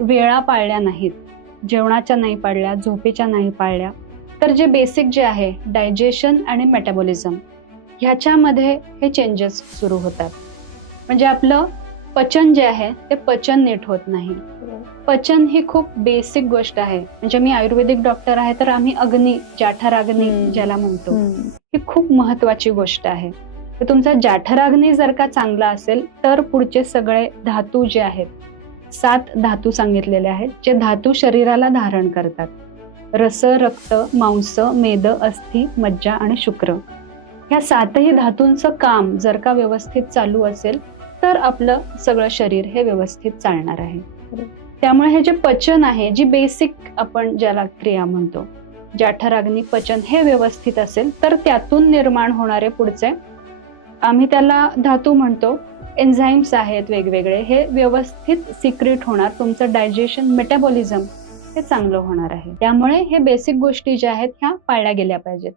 वेळा पाळल्या नाहीत, जेवणाच्या नाही पाळल्या, झोपेच्या नाही पाळल्या, तर जे बेसिक जे आहे डायजेशन आणि मेटाबॉलिझम ह्याच्यामध्ये हे चेंजेस सुरू होतात. म्हणजे आपलं पचन जे आहे ते पचन नीट होत नाही. पचन ही खूप बेसिक गोष्ट आहे. म्हणजे मी आयुर्वेदिक डॉक्टर आहे, तर आम्ही अग्नी, जाठराग्नी ज्याला म्हणतो, ही खूप महत्वाची गोष्ट आहे. तर तुमचा जाठराग्नी जर का चांगला असेल तर पुढचे सगळे धातू जे आहेत, 7 धातू सांगितलेले आहेत, जे धातू शरीराला धारण करतात. रस, रक्त, मांस, मेद, अस्थि, मज्जा आणि शुक्र. ह्या 7ही धातूंचं काम जर का व्यवस्थित चालू असेल तर आपलं सगळं शरीर हे व्यवस्थित चालणार आहे. त्यामुळे हे जे पचन आहे, जी बेसिक आपण ज्याला क्रिया म्हणतो, जाठराग्नी पचन हे व्यवस्थित असेल तर त्यातून निर्माण होणारे पुढचे, आम्ही त्याला धातू म्हणतो, एन्झाईम्स आहेत वेगवेगळे, हे व्यवस्थित सिक्रेट होणार. तुमचं डायजेशन, मेटाबॉलिझम हे चांगलं होणार आहे. त्यामुळे हे बेसिक गोष्टी ज्या आहेत ह्या पाळल्या गेल्या पाहिजेत.